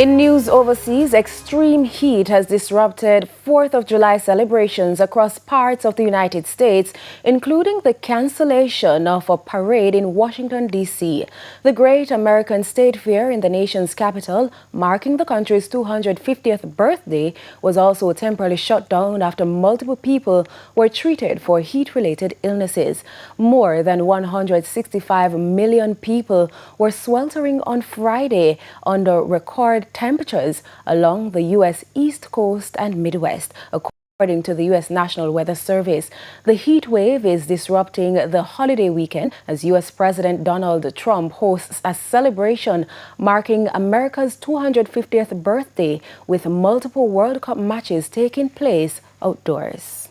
In news overseas, extreme heat has disrupted 4th of July celebrations across parts of the United States, including the cancellation of a parade in Washington, D.C. The Great American State Fair in the nation's capital, marking the country's 250th birthday, was also temporarily shut down after multiple people were treated for heat-related illnesses. More than 165 million people were sweltering on Friday under record temperatures along the U.S. East Coast and Midwest. According to the U.S. National Weather Service, the heat wave is disrupting the holiday weekend as U.S. President Donald Trump hosts a celebration marking America's 250th birthday with multiple World Cup matches taking place outdoors.